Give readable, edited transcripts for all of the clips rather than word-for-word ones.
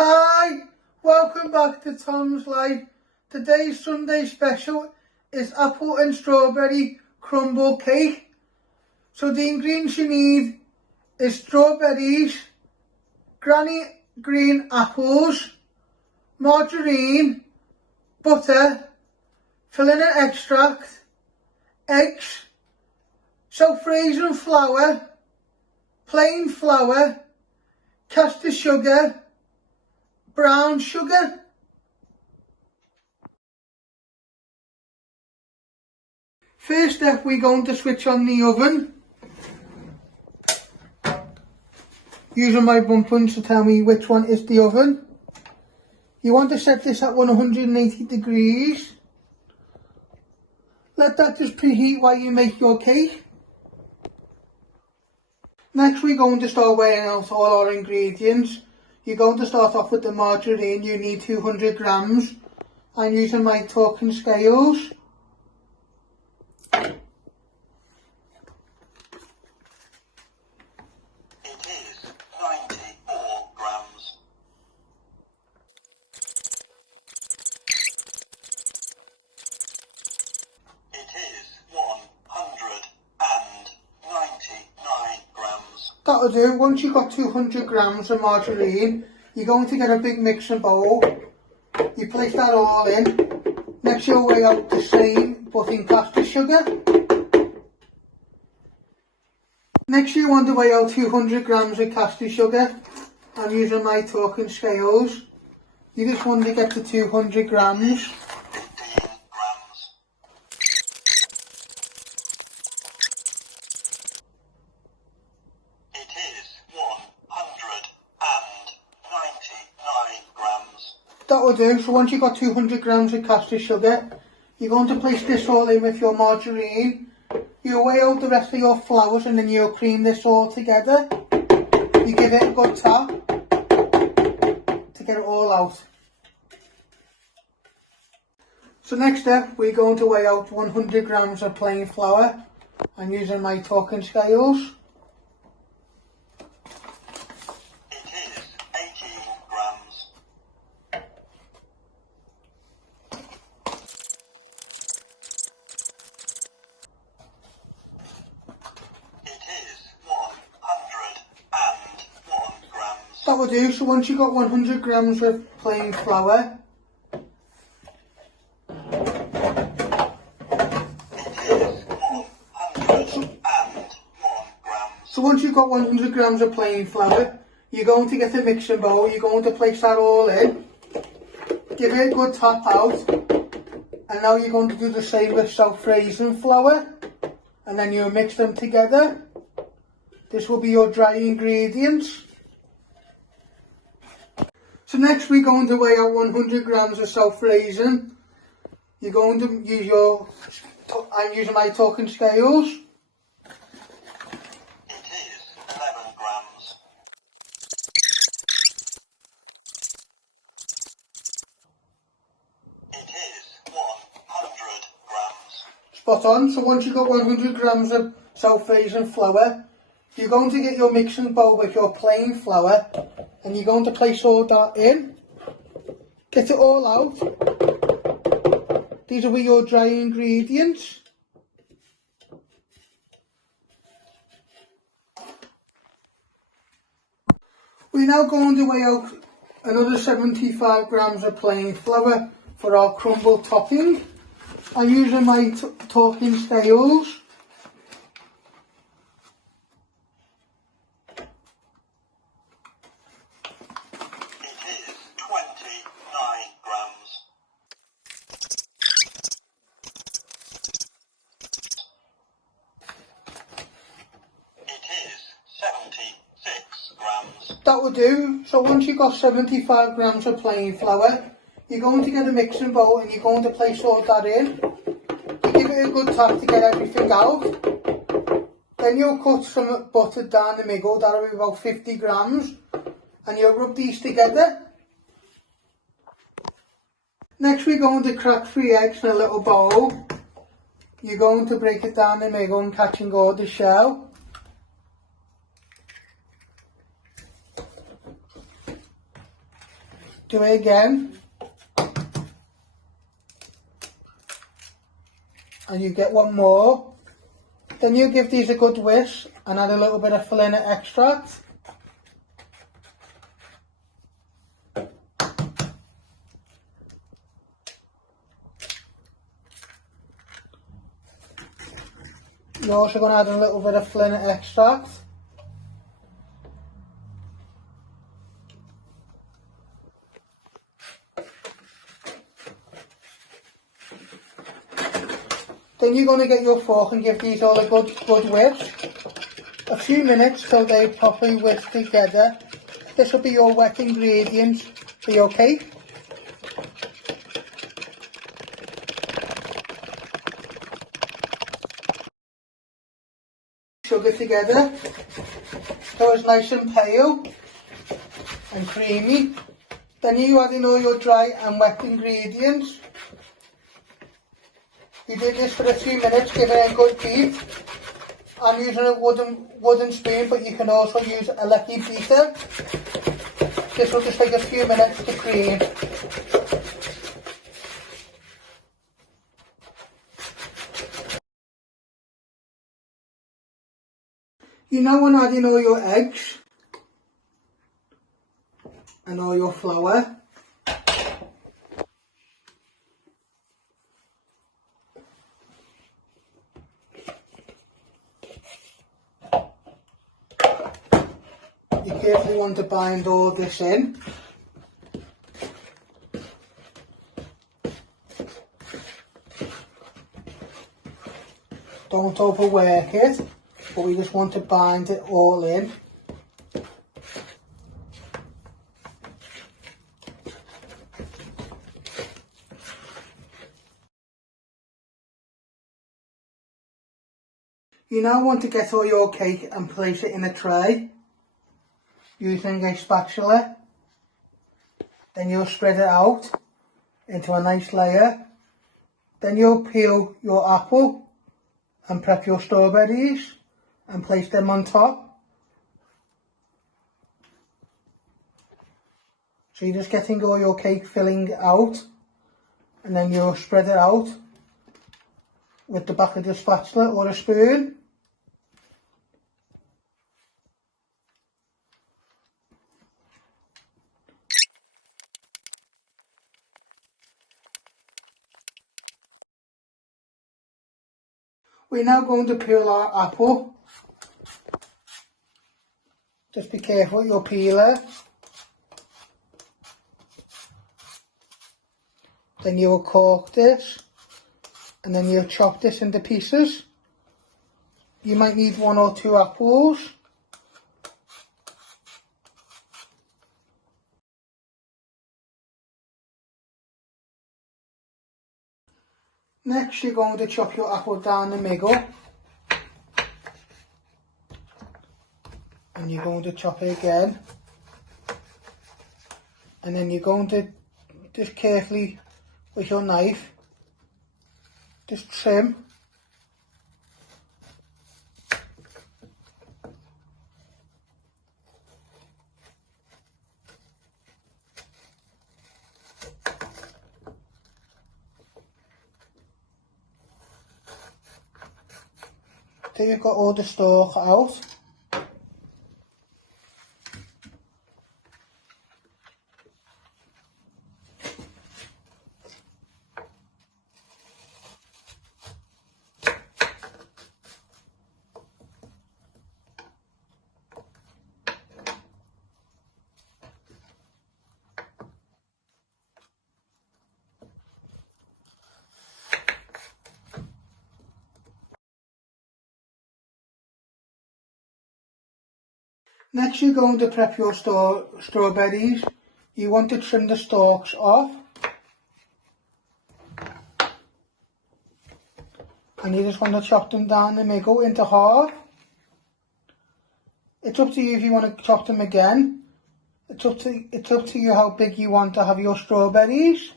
Hi, welcome back to Tom's Life. Today's Sunday special is apple and strawberry crumble cake. So the ingredients you need is strawberries, granny green apples, margarine, butter, vanilla extract, eggs, self-raising flour, plain flour, caster sugar, brown sugar. First step, we're going to switch on the oven. Using my buttons to tell me which one is the oven. You want to set this at 180 degrees. Let that just preheat while you make your cake. Next, we're going to start weighing out all our ingredients. You're going to start off with the margarine. You need 200 grams. I'm using my talking scales. It is 94 grams. It is 199 grams. That'll do. Once you've got 200 grams of margarine, you're going to get a big mixing bowl. You place that all in. Next you'll weigh out the same but in caster sugar. Next you want to weigh out 200 grams of caster sugar. I'm using my talking scales. You just want to get to 200 grams. 15 grams. It is 199 grams. That'll do. So once you've got 200 grams of caster sugar, you're going to place this all in with your margarine. You weigh out the rest of your flours and then you'll cream this all together. You give it a good tap to get it all out. So next step, we're going to weigh out 100 grams of plain flour. I'm using my talking scales. It is 18 grams. It is 101 grams. That will do. So once you've got 100 grams of plain flour, once you've got 100 grams of plain flour, you're going to get a mixing bowl. You're going to place that all in. Give it a good tap out. And now you're going to do the same with self-raising flour. And then you'll mix them together. This will be your dry ingredients. So next we're going to weigh out 100 grams of self-raising. You're going to use I'm using my talking scales. It is 11 grams. It is 100 grams. Spot on. So once you've got 100 grams of self-raising flour, you're going to get your mixing bowl with your plain flour and you're going to place all that in. Get it all out. These will be your dry ingredients. We're now going to weigh out another 75 grams of plain flour for our crumble topping. I'm using my talking scales. It is 29 grams. It is 76 grams. That will do. So once you've got 75 grams of plain flour, you're going to get a mixing bowl and you're going to place all that in. You give it a good tap to get everything out. Then you'll cut some butter down the middle, that'll be about 50 grams. And you'll rub these together. Next we're going to crack 3 eggs in a little bowl. You're going to break it down the middle and catching all the shell. Do it again. And you get one more. Then you give these a good whisk and add a little bit of vanilla extract. You're also going to add a little bit of vanilla extract. Then you're going to get your fork and give these all a good whisk. A few minutes till they properly whisk together. This will be your wet ingredients for your cake. Sugar together so it's nice and pale and creamy. Then you add in all your dry and wet ingredients. You do this for a few minutes, give it a good beat. I'm using a wooden spoon, but you can also use a lucky beater. This will just take a few minutes to cream. You now want to add in all your eggs and all your flour. You carefully want to bind all this in. Don't overwork it, but we just want to bind it all in. You now want to get all your cake and place it in a tray using a spatula. Then you'll spread it out into a nice layer. Then you'll peel your apple and prep your strawberries and place them on top. So you're just getting all your cake filling out, and then you'll spread it out with the back of the spatula or a spoon. We're now going to peel our apple. Just be careful with your peeler. Then you'll cork this, and then you'll chop this into pieces. You might need 1 or 2 apples. Next, you're going to chop your apple down the middle, and you're going to chop it again, and then you're going to just carefully with your knife just trim. Till you've got all the stalk out. Next, you're going to prep your strawberries. You want to trim the stalks off. And you just want to chop them down the middle into half. It's up to you if you want to chop them again. It's up to you how big you want to have your strawberries,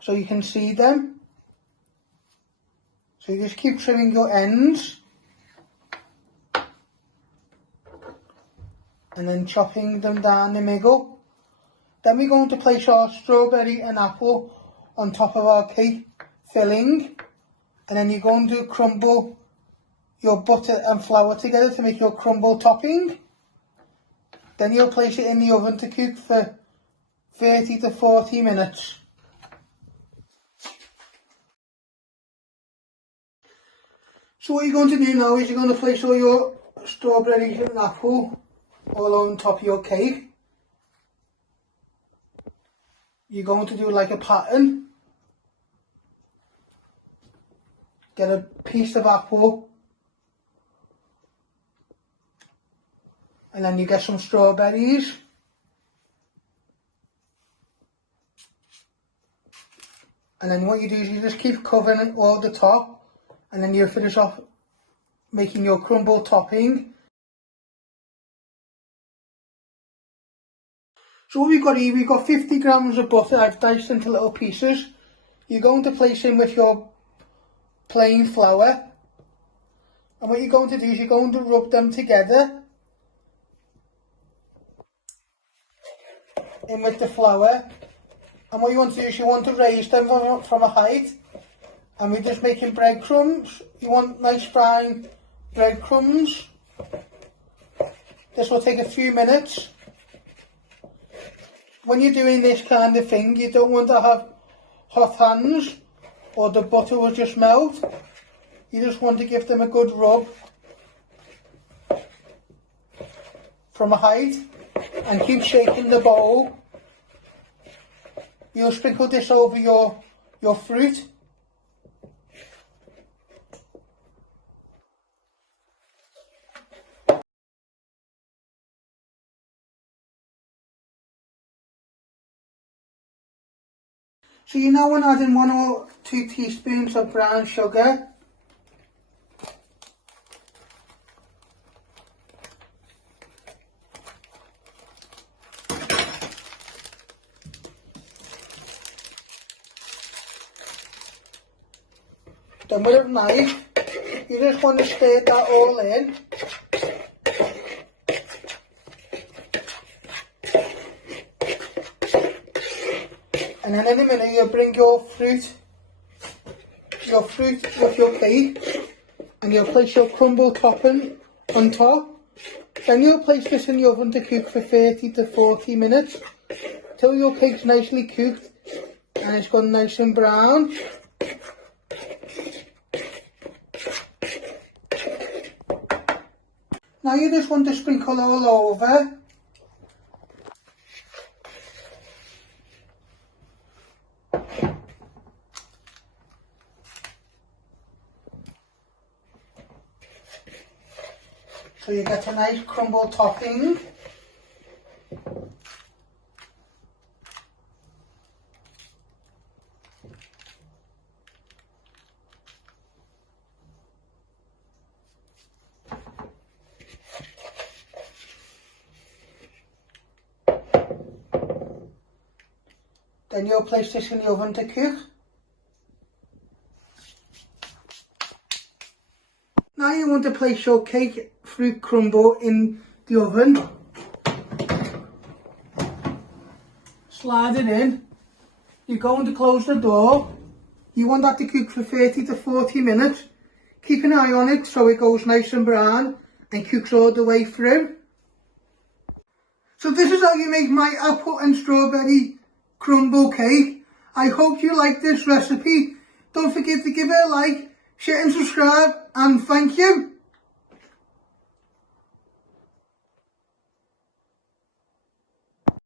so you can see them. So you just keep trimming your ends. And then chopping them down the middle Then we're going to place our strawberry and apple on top of our cake filling, and then you're going to crumble your butter and flour together to make your crumble topping. Then you'll place it in the oven to cook for 30 to 40 minutes. So what you're going to do now is you're going to place all your strawberries and apple all on top of your cake. You're going to do like a pattern. Get a piece of apple, and then you get some strawberries, and then what you do is you just keep covering it all the top, and then you finish off making your crumble topping. So what we've got here, we've got 50 grams of butter I've diced into little pieces. You're going to place in with your plain flour, and what you're going to do is you're going to rub them together in with the flour, and what you want to do is you want to raise them from a height, and we're just making breadcrumbs. You want nice fine breadcrumbs. This will take a few minutes. When you're doing this kind of thing, you don't want to have hot hands or the butter will just melt. You just want to give them a good rub from a height and keep shaking the bowl. You'll sprinkle this over your fruit. So you now want to add in 1 or 2 teaspoons of brown sugar. Then with a knife, you just want to stir that all in. And then in a minute you'll bring your fruit with your cake, and you'll place your crumble topping on top. Then you'll place this in the oven to cook for 30 to 40 minutes till your cake's nicely cooked and it's gone nice and brown. Now you just want to sprinkle all over. So you get a nice crumble topping. Then you'll place this in the oven to cook. Now you want to place your cake fruit crumble in the oven. Slide it in. You're going to close the door. You want that to cook for 30 to 40 minutes. Keep an eye on it so it goes nice and brown and cooks all the way through. So this is how you make my apple and strawberry crumble cake. I hope you like this recipe. Don't forget to give it a like, share and subscribe, and thank you.